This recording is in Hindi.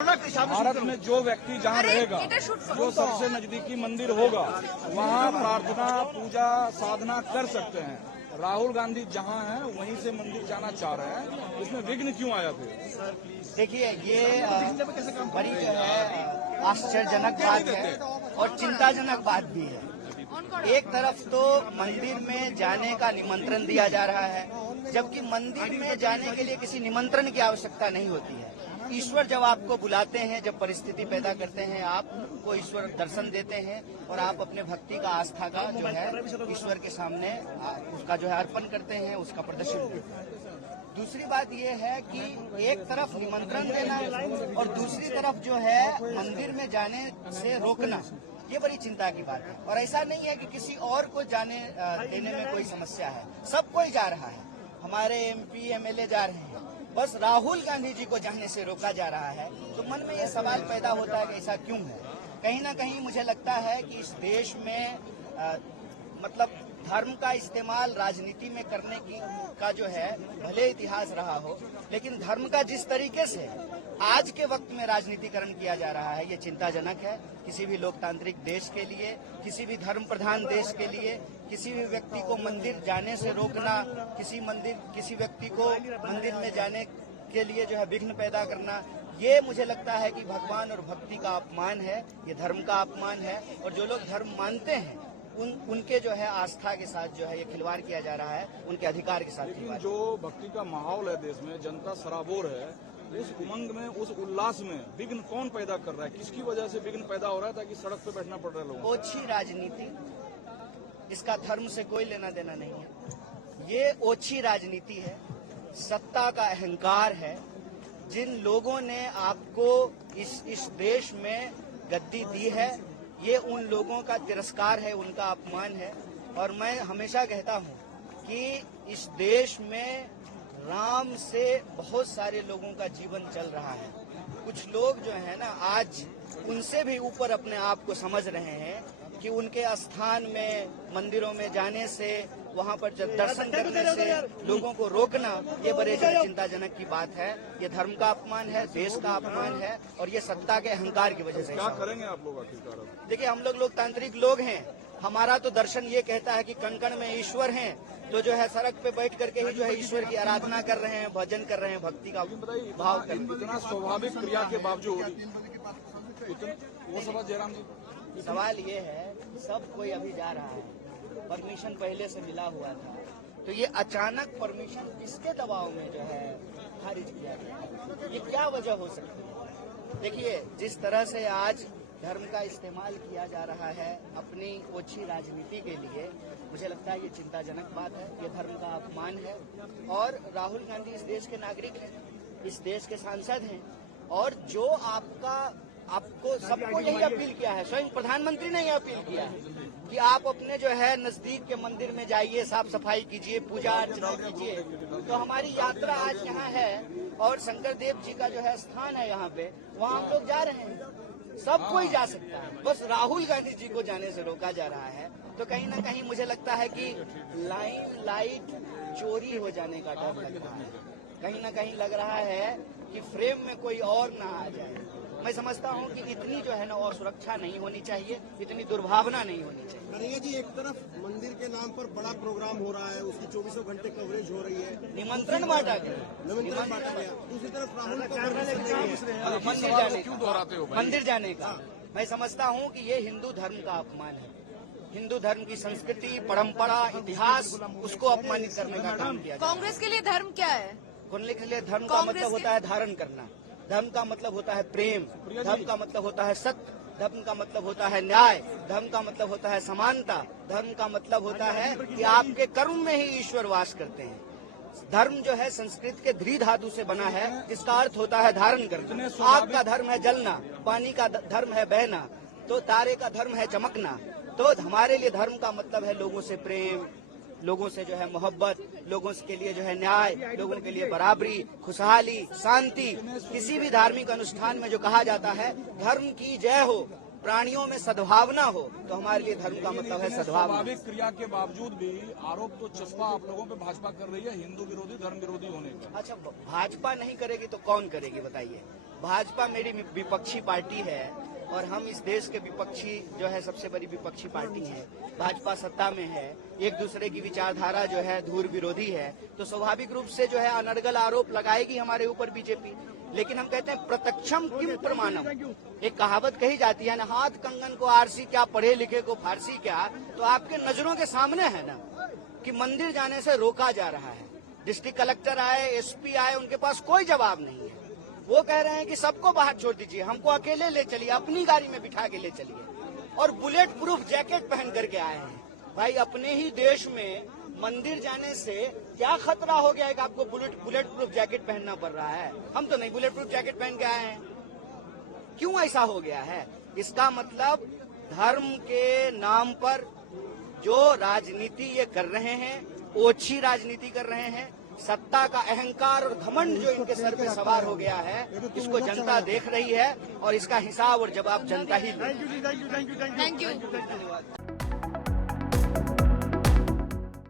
भारत में जो व्यक्ति जहाँ रहेगा, जो सबसे नजदीकी मंदिर होगा, वहाँ प्रार्थना पूजा साधना कर सकते हैं। राहुल गांधी जहाँ हैं वहीं से मंदिर जाना चाह रहे हैं, इसमें विघ्न क्यों आया फिर? देखिए, ये बड़ी जो है आश्चर्यजनक बात है और चिंताजनक बात भी है। एक तरफ तो मंदिर में जाने का निमंत्रण दिया जा रहा है, जबकि मंदिर में जाने के लिए किसी निमंत्रण की आवश्यकता नहीं होती है। ईश्वर जब आपको बुलाते हैं, जब परिस्थिति पैदा करते हैं, आपको ईश्वर दर्शन देते हैं और आप अपने भक्ति का, आस्था का जो है ईश्वर के सामने उसका जो है अर्पण करते हैं, उसका प्रदर्शन देते हैं। दूसरी बात यह है कि एक तरफ निमंत्रण देना और दूसरी तरफ जो है मंदिर में जाने से रोकना, ये बड़ी चिंता की बात है। और ऐसा नहीं है कि किसी और को जाने देने में कोई समस्या है, सब कोई जा रहा है, हमारे एमपी एमएलए जा रहे हैं, बस राहुल गांधी जी को जाने से रोका जा रहा है। तो मन में ये सवाल पैदा होता है कि ऐसा क्यों है। कहीं ना कहीं मुझे लगता है कि इस देश में मतलब धर्म का इस्तेमाल राजनीति में करने का जो है भले इतिहास रहा हो, लेकिन धर्म का जिस तरीके से आज के वक्त में राजनीतिकरण किया जा रहा है, ये चिंताजनक है। किसी भी लोकतांत्रिक देश के लिए, किसी भी धर्म प्रधान देश के लिए, किसी भी व्यक्ति को मंदिर जाने से रोकना, किसी व्यक्ति को मंदिर में जाने के लिए जो है विघ्न पैदा करना, ये मुझे लगता है कि भगवान और भक्ति का अपमान है, ये धर्म का अपमान है। और जो लोग धर्म मानते हैं उनके जो है आस्था के साथ जो है ये खिलवाड़ किया जा रहा है, उनके अधिकार के साथ। लेकिन जो भक्ति का माहौल है देश में, जनता सराबोर है, उस उमंग में, उस उल्लास में विघ्न कौन पैदा कर रहा है? किसकी वजह से विघ्न पैदा हो रहा है ताकि सड़क पे बैठना पड़ रहा है लोगों को? ओछी राजनीति, इसका धर्म से कोई लेना देना नहीं है। ये ओछी राजनीति है, सत्ता का अहंकार है। जिन लोगों ने आपको इस देश में गद्दी दी है, ये उन लोगों का तिरस्कार है, उनका अपमान है। और मैं हमेशा कहता हूँ कि इस देश में राम से बहुत सारे लोगों का जीवन चल रहा है। कुछ लोग जो है ना, आज उनसे भी ऊपर अपने आप को समझ रहे हैं कि उनके स्थान में, मंदिरों में जाने से, वहां पर दर्शन करने से लोगों को रोकना, ये बड़े चिंताजनक की बात है। ये धर्म का अपमान है, देश का अपमान है और ये सत्ता के अहंकार की वजह से। क्या करेंगे आप लोग आखिरकार? देखिए, हम लोग लोकतांत्रिक लोग हैं, हमारा तो दर्शन ये कहता है कि कण कण में ईश्वर हैं, तो जो है सड़क पे बैठ करके ही जो है ईश्वर की आराधना कर रहे हैं, भजन कर रहे हैं, भक्ति का भाव कर। इतना स्वाभाविक क्रिया के बावजूद वो सब जयराम जी, सवाल ये है, सब कोई अभी जा रहा है, परमिशन पहले से मिला हुआ था, तो ये अचानक परमिशन किसके दबाव में जो है खारिज किया गया? ये क्या वजह हो सकती है? देखिए, जिस तरह से आज धर्म का इस्तेमाल किया जा रहा है अपनी ओछी राजनीति के लिए, मुझे लगता है ये चिंताजनक बात है, ये धर्म का अपमान है। और राहुल गांधी इस देश के नागरिक हैं, इस देश के सांसद हैं, और जो आपको सबको यही अपील किया है, स्वयं प्रधानमंत्री ने यह अपील किया है कि आप अपने जो है नजदीक के मंदिर में जाइए, साफ सफाई कीजिए, पूजा अर्चना कीजिए। तो हमारी यात्रा आज यहाँ है और शंकर देव जी का जो है स्थान है यहाँ पे, वहाँ हम लोग जा रहे हैं। सब कोई जा सकता है, बस राहुल गांधी जी को जाने से रोका जा रहा है। तो कहीं ना कहीं मुझे लगता है कि लाइट चोरी हो जाने का डर लग रहा है। कहीं ना कहीं लग रहा है कि फ्रेम में कोई और ना आ जाए। मैं समझता हूं कि इतनी जो है ना और सुरक्षा नहीं होनी चाहिए, इतनी दुर्भावना नहीं होनी चाहिए। कन्हैया जी, एक तरफ मंदिर के नाम पर बड़ा प्रोग्राम हो रहा है, उसकी 24 घंटे कवरेज हो रही है, निमंत्रण बांटा गया, दूसरी तरफ राहुल मंदिर जाने का मैं समझता हूं कि ये हिंदू धर्म का अपमान है। हिंदू धर्म की संस्कृति, परंपरा, इतिहास, उसको अपमानित करने का काम किया। कांग्रेस के लिए धर्म क्या है? कांग्रेस के लिए धर्म का मतलब होता है धारण करना, धर्म का मतलब होता है प्रेम, धर्म का मतलब होता है सत्य, धर्म का मतलब होता है न्याय, धर्म का मतलब होता है समानता, धर्म का मतलब होता है कि आपके कर्म में ही ईश्वर वास करते हैं। धर्म जो है संस्कृत के ध्री धातु से बना है, जिसका अर्थ होता है धारण करना। आग का धर्म है जलना, पानी का धर्म है बहना, तो तारे का धर्म है चमकना। तो हमारे लिए धर्म का मतलब है लोगों से प्रेम, लोगों से जो है मोहब्बत, लोगों के लिए जो है न्याय, लोगों के लिए बराबरी, खुशहाली, शांति। किसी भी धार्मिक अनुष्ठान में जो कहा जाता है धर्म की जय हो, प्राणियों में सद्भावना हो, तो हमारे लिए धर्म का मतलब है सद्भावना। स्वाभाविक क्रिया के बावजूद भी आरोप तो चस्पा आप लोगों पे भाजपा कर रही है हिंदू विरोधी, धर्म विरोधी होने का। अच्छा, भाजपा नहीं करेगी तो कौन करेगी बताइए? भाजपा मेरी विपक्षी पार्टी है और हम इस देश के विपक्षी जो है सबसे बड़ी विपक्षी पार्टी है। भाजपा सत्ता में है, एक दूसरे की विचारधारा जो है धूर विरोधी है, तो स्वाभाविक रूप से जो है अनर्गल आरोप लगाएगी हमारे ऊपर बीजेपी। लेकिन हम कहते हैं प्रत्यक्षम किम प्रमाणम, एक कहावत कही जाती है ना, हाथ कंगन को आरसी क्या, पढ़े लिखे को फारसी क्या। तो आपके नजरों के सामने है ना कि मंदिर जाने से रोका जा रहा है। डिस्ट्रिक्ट कलेक्टर आए, एसपी आए, उनके पास कोई जवाब नहीं है। वो कह रहे हैं कि सबको बाहर छोड़ दीजिए, हमको अकेले ले चलिए, अपनी गाड़ी में बिठा के ले चलिए, और बुलेट प्रूफ जैकेट पहन करके आए हैं। भाई अपने ही देश में मंदिर जाने से क्या खतरा हो गया है कि आपको बुलेट प्रूफ जैकेट पहनना पड़ रहा है? हम तो नहीं बुलेट प्रूफ जैकेट पहन के आए हैं। क्यों ऐसा हो गया है? इसका मतलब धर्म के नाम पर जो राजनीति ये कर रहे हैं, ओछी राजनीति कर रहे हैं। सत्ता का अहंकार और घमंड जो इनके सर पे सवार हो गया है, इसको जनता देख रही है और इसका हिसाब और जवाब जनता ही लेगी। Thank you.